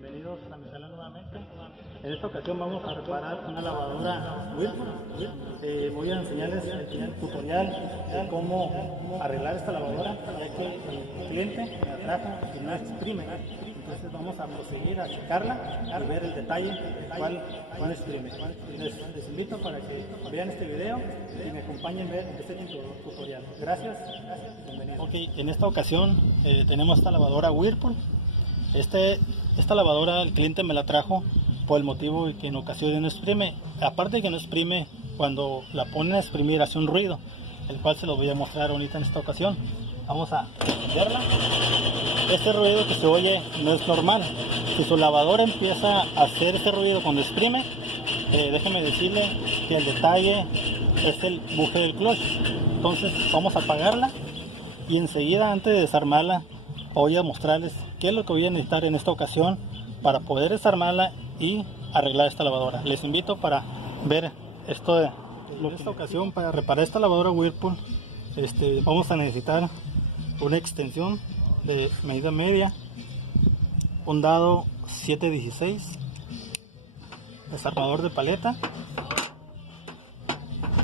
Bienvenidos a mi canal nuevamente. En esta ocasión vamos a reparar una lavadora Whirlpool. Voy a enseñarles el tutorial de cómo arreglar esta lavadora, ya que el cliente me atrajo y no exprime. Entonces vamos a proseguir a checarla y ver el detalle de cuál exprime. Les invito para que vean este video y me acompañen a ver este tutorial. Gracias, bienvenidos. Ok, en esta ocasión tenemos esta lavadora Whirlpool. Esta lavadora el cliente me la trajo por el motivo de que en ocasiones no exprime. Aparte de que no exprime, cuando la ponen a exprimir hace un ruido, el cual se lo voy a mostrar ahorita en esta ocasión. Vamos a encenderla. Este ruido que se oye no es normal. Si su lavadora empieza a hacer este ruido cuando exprime, déjeme decirle que el detalle es el buje del clutch. Entonces vamos a apagarla y enseguida, antes de desarmarla, voy a mostrarles qué es lo que voy a necesitar en esta ocasión para poder desarmarla y arreglar esta lavadora. Les invito para ver esto de en esta ocasión. Para reparar esta lavadora Whirlpool vamos a necesitar una extensión de medida media, un dado 7/16, desarmador de paleta,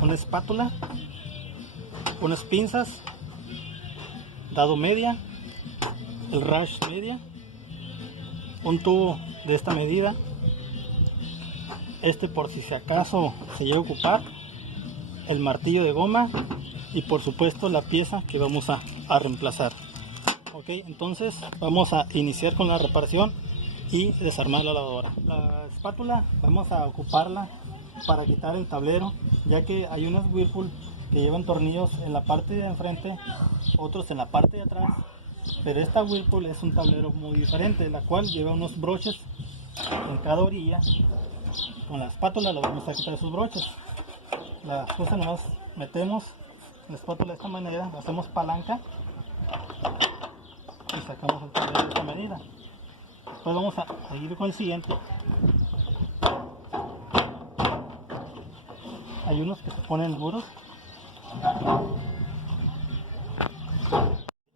una espátula, unas pinzas, dado media, el rash media, un tubo de esta medida, por si acaso se llega a ocupar, el martillo de goma y por supuesto la pieza que vamos a reemplazar. Ok, entonces vamos a iniciar con la reparación y desarmar la lavadora. La espátula vamos a ocuparla para quitar el tablero, ya que hay unas Whirlpool que llevan tornillos en la parte de enfrente, otros en la parte de atrás, pero esta Whirlpool es un tablero muy diferente, la cual lleva unos broches en cada orilla. Con la espátula le vamos a quitar esos broches. La cosa nomás metemos la espátula de esta manera, hacemos palanca y sacamos el tablero de esta medida. Después vamos a seguir con el siguiente. Hay unos que se ponen duros.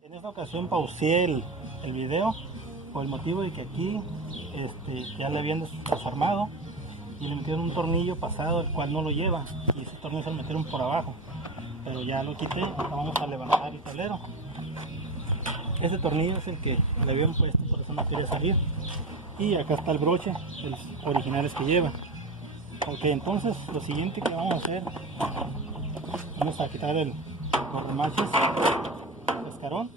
En esta ocasión pausé el video por el motivo de que aquí ya le habían desarmado y le metieron un tornillo pasado, el cual no lo lleva, y ese tornillo se lo metieron por abajo, pero ya lo quité. Vamos a levantar el tablero. Este tornillo es el que le habían puesto, por eso no quiere salir, y acá está el broche, los originales que lleva. Ok, entonces lo siguiente que vamos a hacer, vamos a quitar los remaches, el cascarón,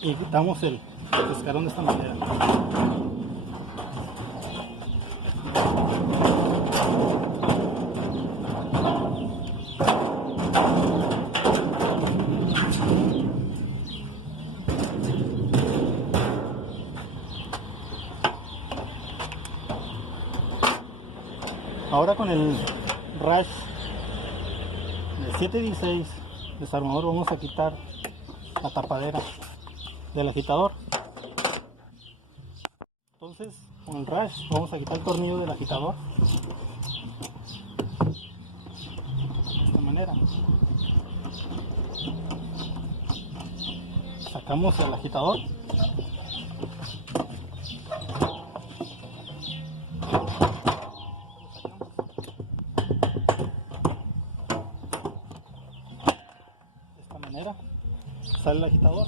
y quitamos el cascarón de esta manera. Ahora con el rash de 7/16 desarmador vamos a quitar la tapadera del agitador. Entonces con el rash vamos a quitar el tornillo del agitador de esta manera. Sacamos el agitador. Sale el agitador.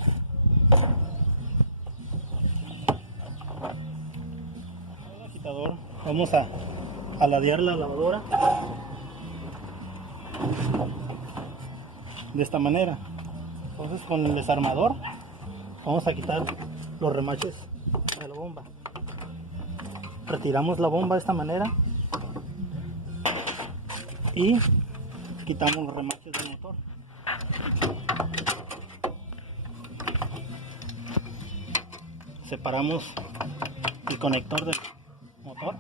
El agitador, vamos a ladear la lavadora de esta manera. Entonces con el desarmador vamos a quitar los remaches de la bomba. Retiramos la bomba de esta manera y quitamos los remaches del motor. Separamos el conector del motor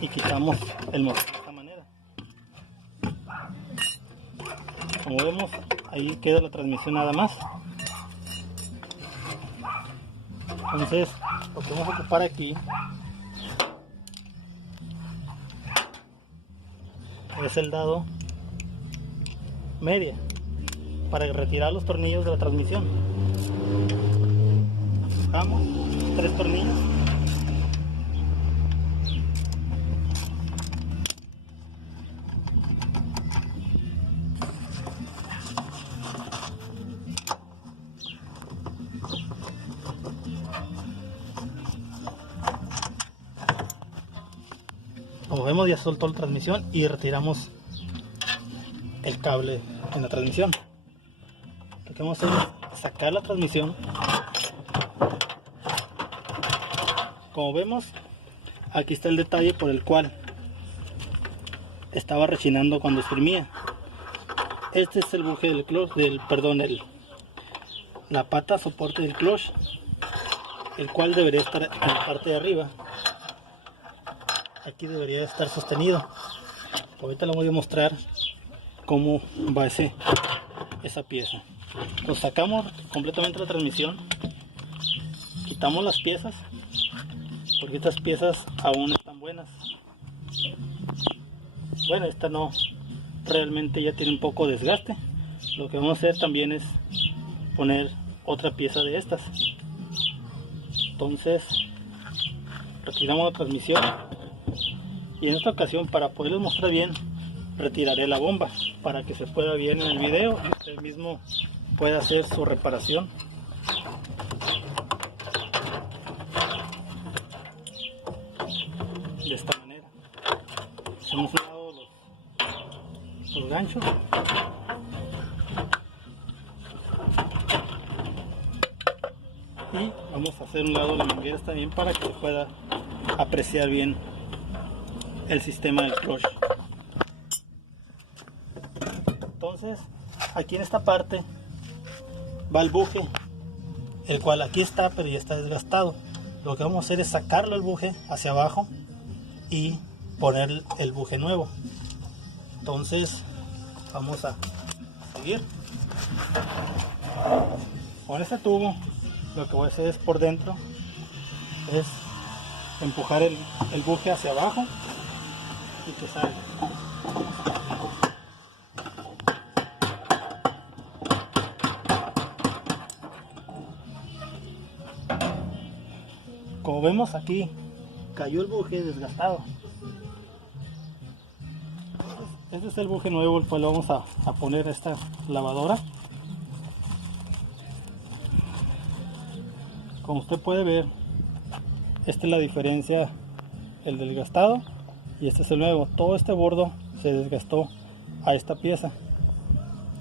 y quitamos el motor de esta manera. Como vemos, ahí queda la transmisión nada más. Entonces lo que vamos a ocupar aquí es el dado media. para retirar los tornillos de la transmisión. Aflojamos 3 tornillos. Como vemos, ya soltó la transmisión y retiramos el cable en la transmisión. Lo que vamos a hacer es sacar la transmisión. Como vemos, aquí está el detalle por el cual estaba rechinando cuando exprimía. Este es el buje del clutch, la pata soporte del clutch, el cual debería estar en la parte de arriba. Aquí debería estar sostenido. Ahorita les voy a mostrar cómo va esa pieza. Entonces sacamos completamente la transmisión, quitamos las piezas porque estas piezas aún están buenas. Bueno, esta no, realmente ya tiene un poco de desgaste. Lo que vamos a hacer también es poner otra pieza de estas. Entonces retiramos la transmisión y en esta ocasión, para poderles mostrar bien, retiraré la bomba para que se pueda ver bien en el video y usted mismo pueda hacer su reparación. De esta manera hacemos un lado los ganchos y vamos a hacer un lado de las mangueras también para que pueda apreciar bien el sistema del clutch. Entonces aquí en esta parte va el buje, el cual aquí está pero ya está desgastado. Lo que vamos a hacer es sacarlo el buje hacia abajo y poner el buje nuevo. Entonces vamos a seguir con este tubo. Lo que voy a hacer es por dentro es empujar el buje hacia abajo y que salga. Como vemos, aquí cayó el buje desgastado. Este es el buje nuevo, el cual vamos a poner a esta lavadora. Como usted puede ver, esta es la diferencia, el desgastado y este es el nuevo. Todo este bordo se desgastó a esta pieza.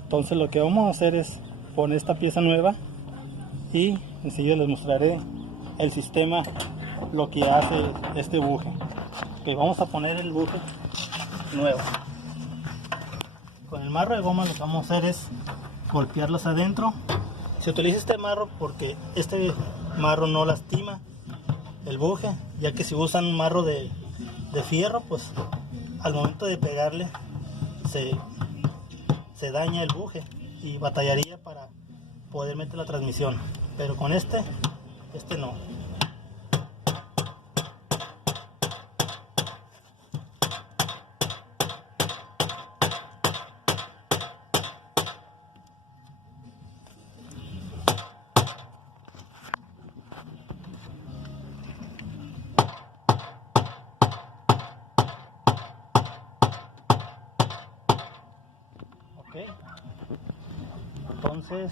Entonces lo que vamos a hacer es poner esta pieza nueva y enseguida les mostraré el sistema, lo que hace este buje. Okay, vamos a poner el buje nuevo. Con el marro de goma lo que vamos a hacer es golpearlos adentro. Se utiliza este marro porque este marro no lastima el buje, ya que si usan un marro de fierro, pues al momento de pegarle se daña el buje y batallaría para poder meter la transmisión, pero con este no. Entonces,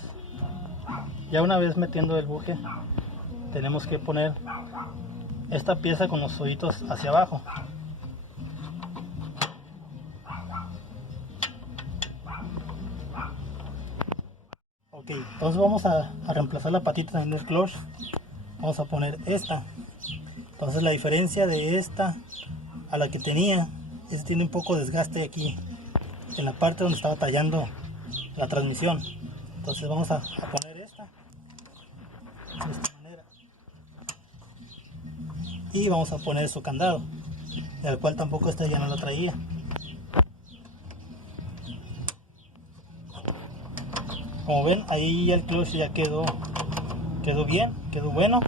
ya una vez metiendo el buje, tenemos que poner esta pieza con los hoyitos hacia abajo. Ok, entonces vamos a reemplazar la patita en el clutch. Vamos a poner esta. Entonces la diferencia de esta a la que tenía, es tiene un poco de desgaste aquí en la parte donde estaba tallando la transmisión. Entonces vamos a poner esta de esta manera y vamos a poner su candado, el cual tampoco esta ya no lo traía. Como ven, ahí el clutch ya quedó bien, quedó bueno.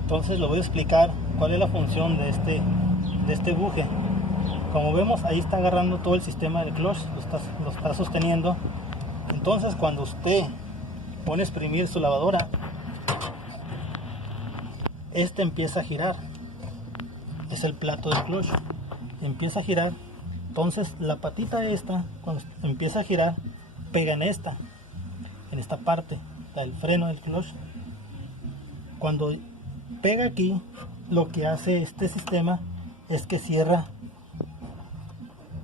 Entonces lo voy a explicar cuál es la función de este buje. Como vemos, ahí está agarrando todo el sistema del clutch, lo está sosteniendo Entonces cuando usted pone a exprimir su lavadora, este empieza a girar. Es el plato del clutch, empieza a girar. Entonces la patita esta, cuando empieza a girar, pega en esta parte del freno del clutch. Cuando pega aquí, lo que hace este sistema es que cierra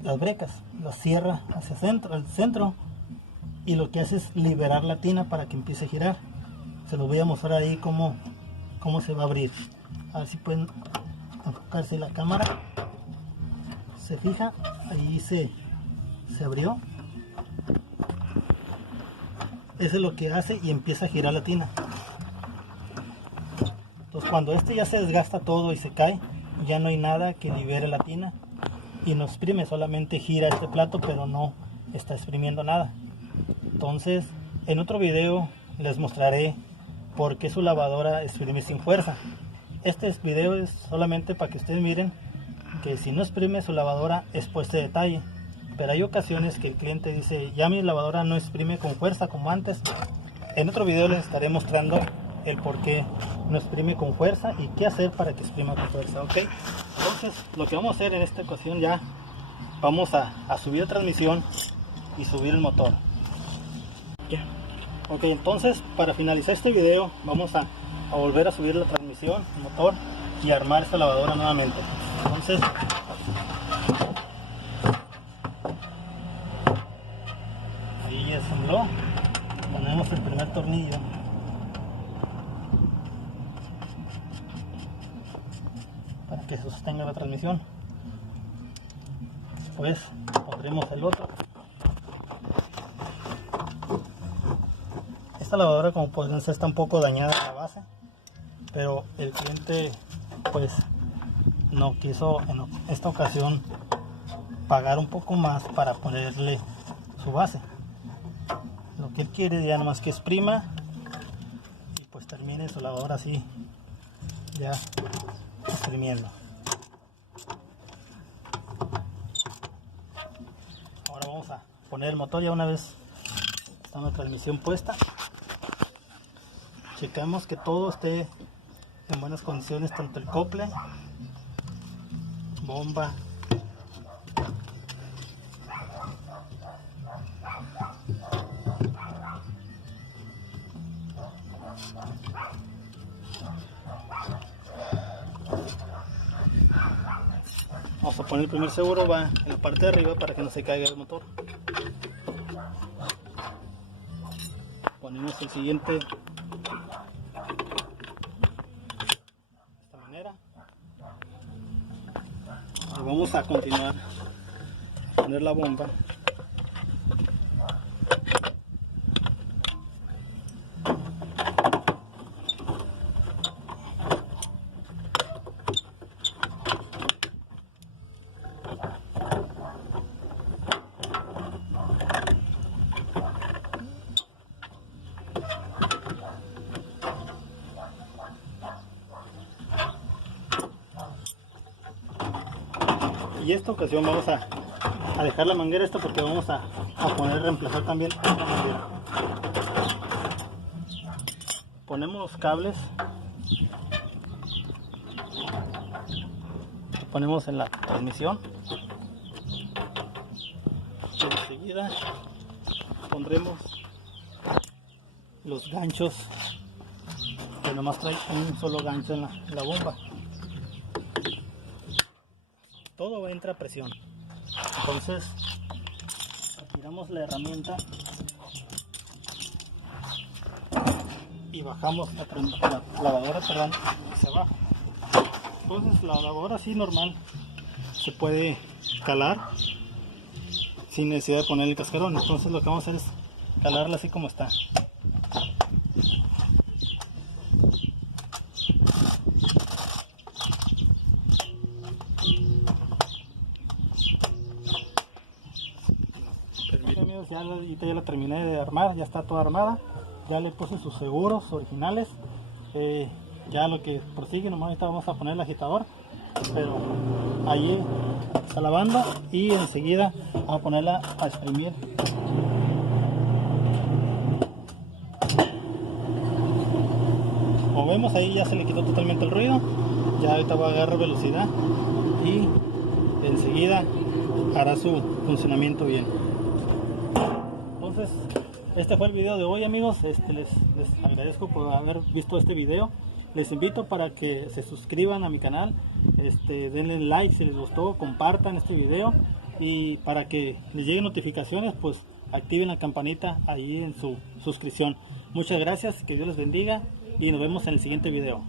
las brecas, las cierra hacia el centro, y lo que hace es liberar la tina para que empiece a girar. Se lo voy a mostrar ahí cómo se va a abrir. A ver si pueden enfocarse la cámara. Se fija, ahí se abrió. Eso es lo que hace, y empieza a girar la tina. Entonces cuando este ya se desgasta todo y se cae, ya no hay nada que libere la tina y no exprime, solamente gira este plato, pero no está exprimiendo nada. Entonces en otro video les mostraré por qué su lavadora exprime sin fuerza. Este video es solamente para que ustedes miren que si no exprime su lavadora es por este detalle. Pero hay ocasiones que el cliente dice, ya mi lavadora no exprime con fuerza como antes. En otro video les estaré mostrando el por qué no exprime con fuerza y qué hacer para que exprima con fuerza, ¿ok? Entonces lo que vamos a hacer en esta ocasión, ya vamos a subir la transmisión y subir el motor. Ok, entonces para finalizar este video vamos a volver a subir la transmisión, el motor, y armar esta lavadora nuevamente. Entonces ahí ya ensambló. Ponemos el primer tornillo. Para que se sostenga la transmisión. Después pondremos el otro. Esta lavadora, como pueden ver, está un poco dañada en la base, pero el cliente pues no quiso en esta ocasión pagar un poco más para ponerle su base. Lo que él quiere ya nomás que exprima y pues termine su lavadora así, ya exprimiendo. Ahora vamos a poner el motor. Ya una vez está la transmisión puesta, checamos que todo esté en buenas condiciones, tanto el acople, bomba, vamos a poner el primer seguro, va en la parte de arriba para que no se caiga el motor. Ponemos el siguiente de esta manera y vamos a continuar a poner la bomba. Y esta ocasión vamos a dejar la manguera esta porque vamos a reemplazar también esta manguera. Ponemos los cables, lo ponemos en la transmisión y enseguida pondremos los ganchos, que nomás trae un solo gancho en la bomba. Todo entra a presión. Entonces retiramos la herramienta y bajamos la lavadora, perdón, hacia abajo. Entonces la lavadora así normal se puede calar sin necesidad de poner el cascarón. Entonces lo que vamos a hacer es calarla así como está. Ya la terminé de armar, ya está toda armada, ya le puse sus seguros originales. Ya lo que prosigue, nomás ahorita vamos a poner el agitador, pero ahí está lavando y enseguida vamos a ponerla a exprimir. Como vemos, ahí ya se le quitó totalmente el ruido. Ya ahorita va a agarrar velocidad y enseguida hará su funcionamiento bien. Entonces, este fue el video de hoy, amigos. Les agradezco por haber visto este video. Les invito para que se suscriban a mi canal, denle like si les gustó, compartan este video, y para que les lleguen notificaciones, pues activen la campanita ahí en su suscripción. Muchas gracias, que Dios les bendiga y nos vemos en el siguiente video.